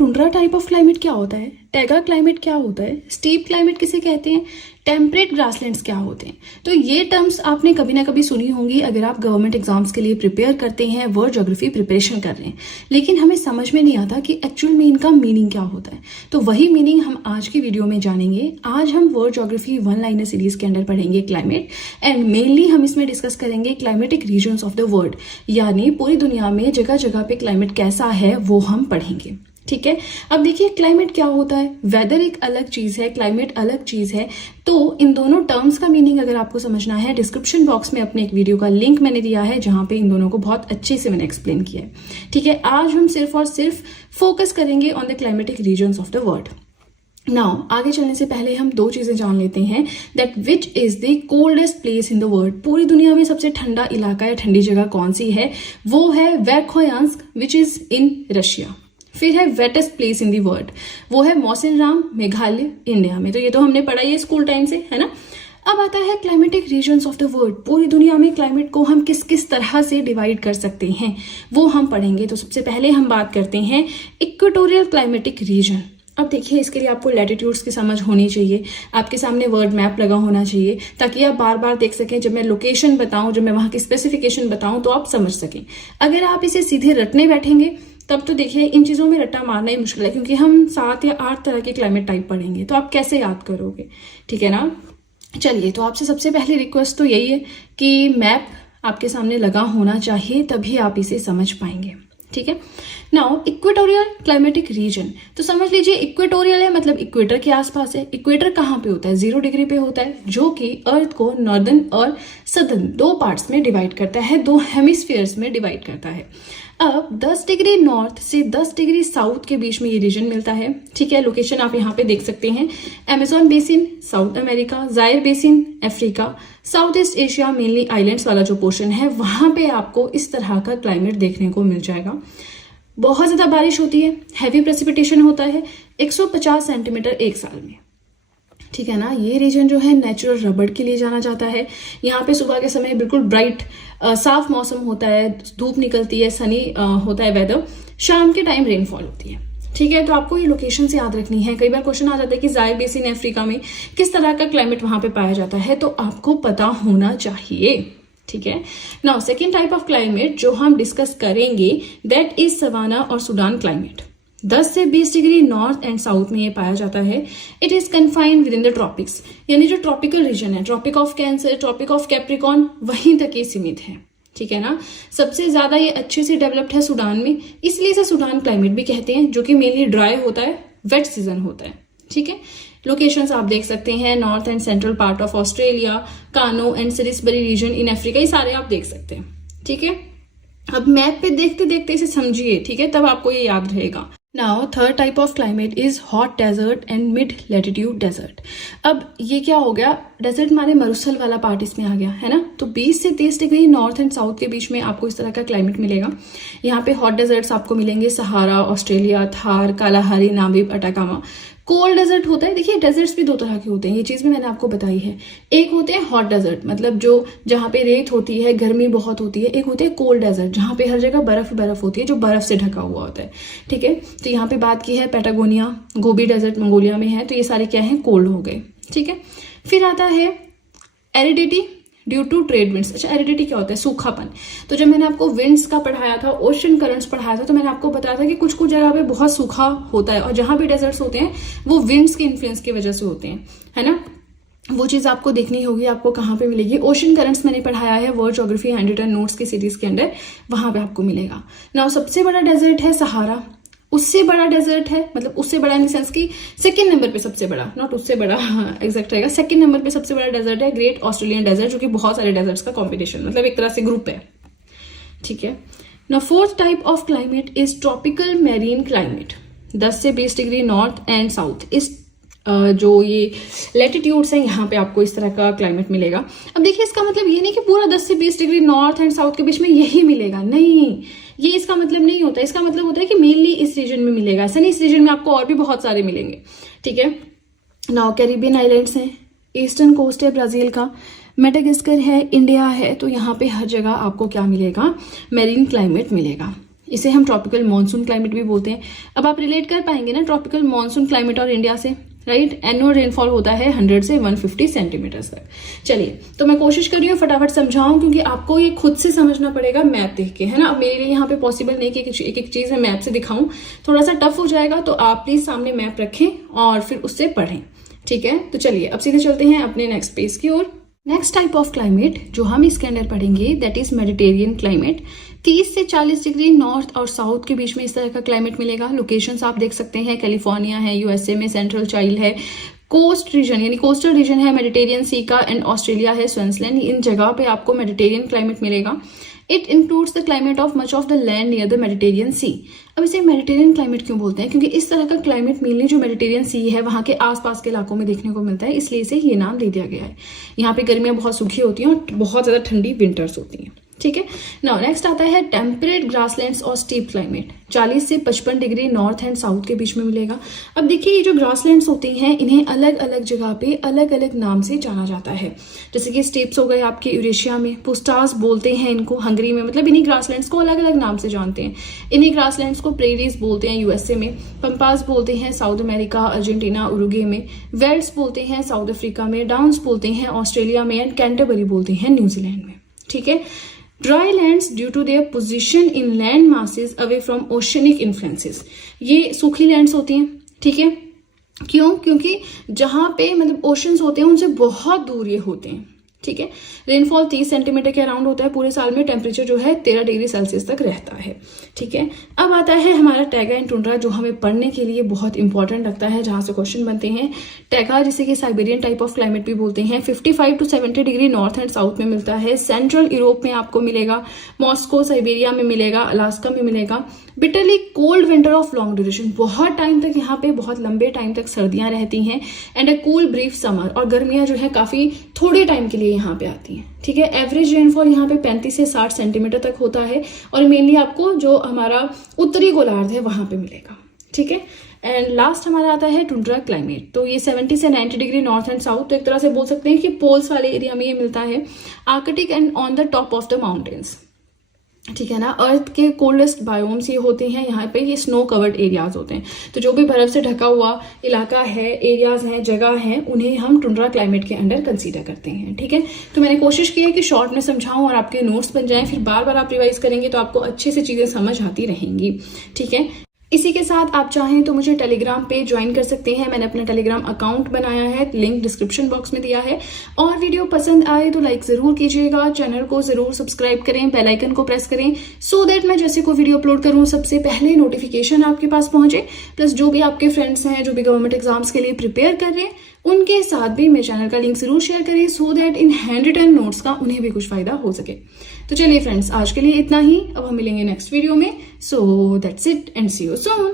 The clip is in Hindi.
टुंड्रा टाइप ऑफ क्लाइमेट क्या होता है, टैगा क्लाइमेट क्या होता है, स्टीप क्लाइमेट किसे कहते हैं, टेम्परेट ग्रासलैंड्स क्या होते हैं। तो ये टर्म्स आपने कभी ना कभी सुनी होंगी अगर आप गवर्नमेंट एग्जाम्स के लिए प्रिपेयर करते हैं, वर्ल्ड ज्योग्राफी प्रिपरेशन कर रहे हैं, लेकिन हमें समझ में नहीं आता कि एक्चुअल में इनका मीनिंग क्या होता है। तो वही मीनिंग हम आज की वीडियो में जानेंगे। आज हम world geography one liner series के अंडर पढ़ेंगे क्लाइमेट, एंड मेनली हम इसमें डिस्कस करेंगे climatic regions of the world, यानी पूरी दुनिया में जगह जगह पे क्लाइमेट कैसा है वो हम पढ़ेंगे। ठीक है, अब देखिए क्लाइमेट क्या होता है। वेदर एक अलग चीज है, क्लाइमेट अलग चीज है। तो इन दोनों टर्म्स का मीनिंग अगर आपको समझना है, डिस्क्रिप्शन बॉक्स में अपने एक वीडियो का लिंक मैंने दिया है जहां पे इन दोनों को बहुत अच्छे से मैंने एक्सप्लेन किया है। ठीक है, आज हम सिर्फ और सिर्फ फोकस करेंगे on the climatic regions of the world. Now आगे चलने से पहले हम दो चीजें जान लेते हैं, that which is the coldest place in the world. पूरी दुनिया में सबसे ठंडा इलाका या ठंडी जगह कौन सी है, वो है वर्खोयांस्क विच इज इन रशिया। फिर है wettest place in the world, वो है मौसिनराम, मेघालय, इंडिया में। तो ये तो हमने पढ़ा ही है स्कूल टाइम से, है ना। अब आता है climatic regions of the world. पूरी दुनिया में क्लाइमेट को हम किस किस तरह से डिवाइड कर सकते हैं वो हम पढ़ेंगे। तो सबसे पहले हम बात करते हैं इक्वेटोरियल क्लाइमेटिक रीजन। अब देखिए, इसके लिए आपको लैटिट्यूड्स की समझ होनी चाहिए, आपके सामने वर्ड मैप लगा होना चाहिए, ताकि आप बार बार देख सकें। जब मैं लोकेशन बताऊं, जब मैं वहां की स्पेसिफिकेशन बताऊं, तो आप समझ सकें। अगर आप इसे सीधे रटने बैठेंगे तब तो देखिए इन चीजों में रट्टा मारना ही मुश्किल है, क्योंकि हम 7 या 8 तरह के क्लाइमेट टाइप पढ़ेंगे, तो आप कैसे याद करोगे। ठीक है ना। चलिए, तो आपसे सबसे पहली रिक्वेस्ट तो यही है कि मैप आपके सामने लगा होना चाहिए, तभी आप इसे समझ पाएंगे। ठीक है। नाउ इक्वेटोरियल क्लाइमेटिक रीजन, तो समझ लीजिए इक्वेटोरियल है मतलब इक्वेटर के आसपास है। इक्वेटर कहाँ पे होता है, 0 डिग्री पे होता है, जो कि अर्थ को नॉर्दर्न और सदर्न दो पार्ट्स में डिवाइड करता है, दो हेमिस्फीयर्स में डिवाइड करता है। अब 10 डिग्री नॉर्थ से 10 डिग्री साउथ के बीच में ये रीजन मिलता है। ठीक है, लोकेशन आप यहाँ पे देख सकते हैं। Amazon basin South America, Zaire basin Africa, South East Asia mainly islands वाला जो पोर्शन है, वहां पे आपको इस तरह का क्लाइमेट देखने को मिल जाएगा। बहुत ज्यादा बारिश होती है, हैवी प्रेसिपिटेशन होता है, 150 सेंटीमीटर एक साल में। ठीक है ना। ये रीजन जो है नेचुरल रबड़ के लिए जाना जाता है। यहाँ पे सुबह के समय बिल्कुल ब्राइट साफ मौसम होता है, धूप निकलती है, सनी होता है वेदर। शाम के टाइम रेनफॉल होती है। ठीक है, तो आपको ये लोकेशन से याद रखनी है। कई बार क्वेश्चन आ जाता है कि जायर बेसिन अफ्रीका में किस तरह का क्लाइमेट वहां पे पाया जाता है, तो आपको पता होना चाहिए। ठीक है। Now second type of climate जो हम डिस्कस करेंगे, दैट इज सवाना और सूडान क्लाइमेट। 10 से 20 डिग्री नॉर्थ एंड साउथ में ये पाया जाता है। It is confined within the tropics, यानी जो ट्रॉपिकल रीजन है, tropic of Cancer, tropic of Capricorn, वहीं तक ये सीमित है। ठीक है ना। सबसे ज्यादा ये अच्छे से डेवलप्ड है सूडान में, इसलिए इसे सूडान क्लाइमेट भी कहते हैं, जो कि मेनली ड्राई होता है, वेट सीजन होता है। ठीक है। लोकेशंस आप देख सकते हैं, north and central part of Australia, कानो एंड सलिसबरी रीजन इन अफ्रीका, ये सारे आप देख सकते हैं। ठीक है। अब मैप पे देखते देखते इसे समझिए, ठीक है, तब आपको ये याद रहेगा। Now third type of climate is hot desert and mid latitude desert. अब ये क्या हो गया, डेजर्ट माने मरुस्थल वाला पार्ट इसमें आ गया, है ना। तो 20 से 30 डिग्री नॉर्थ एंड साउथ के बीच में आपको इस तरह का क्लाइमेट मिलेगा। यहाँ पे हॉट डेजर्ट्स आपको मिलेंगे, Sahara, Australia, Thar, Kalahari, Namib, Atacama. Cold desert होता है, देखिए डेजर्ट्स भी दो तरह के होते हैं, ये चीज भी मैंने आपको बताई है। एक होते हैं हॉट डेजर्ट, मतलब जो जहाँ पे रेत होती है, गर्मी बहुत होती है। एक होते हैं कोल्ड डेजर्ट, जहाँ पे हर जगह बर्फ बर्फ होती है, जो बर्फ से ढका हुआ होता है। ठीक है। तो यहाँ पे बात की है पैटागोनिया, गोबी डेजर्ट मंगोलिया में है, तो ये सारे क्या है, कोल्ड हो गए। ठीक है। फिर आता है aridity due to trade winds. अच्छा, एरिडिटी क्या होता है, सूखापन। तो जब मैंने आपको विंड्स का पढ़ाया था, ओशन करंट्स पढ़ाया था, तो मैंने आपको बताया था कि कुछ कुछ जगह पे बहुत सूखा होता है, और जहां भी डेजर्ट्स होते हैं वो विंड्स के इन्फ्लुएंस की वजह से होते हैं, है ना। वो चीज आपको देखनी होगी, आपको कहाँ पे मिलेगी। ओशन करंट्स मैंने पढ़ाया है वर्ल्ड ज्योग्राफी हैंडरिटन नोट्स की सीरीज के अंदर, वहां पे आपको मिलेगा। नाउ सबसे बड़ा डेजर्ट है सहारा, उससे बड़ा डेजर्ट है, मतलब उससे बड़ा इन सेंस की सेकंड नंबर पे सबसे बड़ा, नॉट उससे बड़ा, एग्जैक्ट रहेगा, सेकंड नंबर पे सबसे बड़ा डेजर्ट है ग्रेट ऑस्ट्रेलियन डेजर्ट, जो कि बहुत सारे डेजर्ट्स का कॉम्पिटिशन, मतलब एक तरह से ग्रुप है। ठीक है। Now fourth type of climate is tropical marine climate. 10 से 20 डिग्री नॉर्थ एंड साउथ, इस जो ये लैटिट्यूड्स हैं, यहाँ पे आपको इस तरह का क्लाइमेट मिलेगा। अब देखिए, इसका मतलब ये नहीं कि पूरा 10 से 20 डिग्री नॉर्थ एंड साउथ के बीच में यही मिलेगा, नहीं, ये इसका मतलब नहीं होता। इसका मतलब होता है कि मेनली इस रीजन में मिलेगा, ऐसा नहीं, इस रीजन में आपको और भी बहुत सारे मिलेंगे। ठीक है। नाउ कैरिबियन आइलैंड्स हैं, ईस्टर्न कोस्ट है ब्राजील का, मेडागास्कर है, इंडिया है, तो यहाँ पे हर जगह आपको क्या मिलेगा, मैरीन क्लाइमेट मिलेगा। इसे हम ट्रॉपिकल मानसून क्लाइमेट भी बोलते हैं। अब आप रिलेट कर पाएंगे ना ट्रॉपिकल मानसून क्लाइमेट और इंडिया से, राइट। एनुअल रेनफॉल होता है 100 से 150 सेंटीमीटर्स तक। चलिए, तो मैं कोशिश कर रही हूँ फटाफट समझाऊं, क्योंकि आपको ये खुद से समझना पड़ेगा मैप देख के, है ना। अब मेरे लिए यहाँ पे पॉसिबल नहीं कि एक एक चीज मैं मैप से दिखाऊं, थोड़ा सा टफ हो जाएगा। तो आप प्लीज सामने मैप रखें और फिर उससे पढ़ें, ठीक है। तो चलिए अब सीधे चलते हैं अपने नेक्स्ट पेज की ओर। नेक्स्ट टाइप ऑफ क्लाइमेट जो हम इसके अंदर पढ़ेंगे दैट इज मेडिटेरियन क्लाइमेट। 30 से 40 डिग्री नॉर्थ और साउथ के बीच में इस तरह का क्लाइमेट मिलेगा। लोकेशंस आप देख सकते हैं, कैलिफोर्निया है, यूएसए में सेंट्रल चाइल्ड है, कोस्ट रीजन यानी कोस्टल रीजन है मेडिटेरियन सी का, एंड ऑस्ट्रेलिया है, स्विट्जरलैंड। इन जगह पे आपको मेडिटेरियन क्लाइमेट मिलेगा। It includes the climate of much of the land near the Mediterranean sea. अब इसे मेडिटेरियन क्लाइमेट क्यों बोलते हैं? क्योंकि इस तरह का क्लाइमेट मेनली जो मेडिटेरियन सी है वहां के आसपास के इलाकों में देखने को मिलता है, इसलिए इसे ये नाम दे दिया गया है। यहाँ पे गर्मियां बहुत सूखी होती हैं और बहुत ज्यादा ठंडी विंटर्स होती हैं, ठीक है। नाउ नेक्स्ट आता है टेम्परेट ग्रासलैंड्स और स्टीप क्लाइमेट। 40 से 55 डिग्री नॉर्थ एंड साउथ के बीच में मिलेगा। अब देखिए, ये जो ग्रासलैंड्स होती हैं इन्हें अलग अलग जगह पे अलग अलग नाम से जाना जाता है। जैसे कि स्टेप्स हो गए आपके यूरेशिया में, पुस्टास बोलते हैं इनको हंगरी में, मतलब इन्हीं ग्रासलैंड्स को अलग अलग नाम से जानते हैं। इन्हीं ग्रासलैंड्स को प्रेरीज बोलते हैं यूएसए में, पंपास बोलते हैं साउथ अमेरिका, अर्जेंटीना, उरुग्वे में, वेल्स बोलते हैं साउथ अफ्रीका में, डाउन्स बोलते हैं ऑस्ट्रेलिया में, एंड कैंटरबरी बोलते हैं न्यूजीलैंड में, ठीक है। Dry lands due to their position in land masses away from oceanic influences. ये सूखी लैंड्स होती हैं, ठीक है। क्यों? क्योंकि जहां पे मतलब ओशंस होते हैं उनसे बहुत दूर ये होते हैं, ठीक है। रेनफॉल 30 सेंटीमीटर के अराउंड होता है पूरे साल में। टेम्परेचर जो है 13 डिग्री सेल्सियस तक रहता है, ठीक है। अब आता है हमारा टैगा एंड टुंड्रा, जो हमें पढ़ने के लिए बहुत इंपॉर्टेंट लगता है, जहां से क्वेश्चन बनते हैं। टैगा जिसे कि साइबेरियन टाइप ऑफ क्लाइमेट भी बोलते हैं, 55 to 70 degree north and south में मिलता है। सेंट्रल यूरोप में आपको मिलेगा, मॉस्को साइबेरिया में मिलेगा, अलास्का में मिलेगा। Bitterly cold winter of long duration, बहुत टाइम तक यहाँ पे बहुत लंबे टाइम तक सर्दियां रहती हैं। And a cool brief summer, और गर्मियां जो है काफी थोड़े टाइम के लिए यहाँ पे आती हैं, ठीक है। एवरेज रेनफॉल यहाँ पे 35 से 60 सेंटीमीटर तक होता है, और मेनली आपको जो हमारा उत्तरी गोलार्ध है वहां पे मिलेगा, ठीक है। एंड लास्ट हमारा आता है टुंड्रा क्लाइमेट। तो ये 70 से 90 डिग्री नॉर्थ एंड साउथ, तो एक तरह से बोल सकते हैं कि पोल्स वाले एरिया में ये मिलता है। Arctic and on the top of the mountains, ठीक है ना। अर्थ के कोल्डेस्ट बायोम्स ये होते हैं, यहाँ पे ये स्नो कवर्ड एरियाज होते हैं। तो जो भी बर्फ से ढका हुआ इलाका है, एरियाज हैं, जगह हैं, उन्हें हम टुंड्रा क्लाइमेट के अंडर कंसीडर करते हैं, ठीक है। तो मैंने कोशिश की है कि शॉर्ट में समझाऊं और आपके नोट्स बन जाएं, फिर बार बार आप रिवाइज करेंगे तो आपको अच्छे से चीजें समझ आती रहेंगी, ठीक है। इसी के साथ आप चाहें तो मुझे टेलीग्राम पे ज्वाइन कर सकते हैं। मैंने अपना टेलीग्राम अकाउंट बनाया है, लिंक डिस्क्रिप्शन बॉक्स में दिया है। और वीडियो पसंद आए तो लाइक जरूर कीजिएगा, चैनल को जरूर सब्सक्राइब करें, बेल आइकन को प्रेस करें, सो दैट मैं जैसे कोई वीडियो अपलोड करूं सबसे पहले नोटिफिकेशन आपके पास पहुंचे। प्लस जो भी आपके फ्रेंड्स हैं जो भी गवर्नमेंट एग्जाम्स के लिए प्रिपेयर कर रहे हैं, उनके साथ भी मेरे चैनल का लिंक जरूर शेयर करें, so that in hand written notes का उन्हें भी कुछ फायदा हो सके। तो चलिए फ्रेंड्स, आज के लिए इतना ही। अब हम मिलेंगे नेक्स्ट वीडियो में। So that's it and see you soon.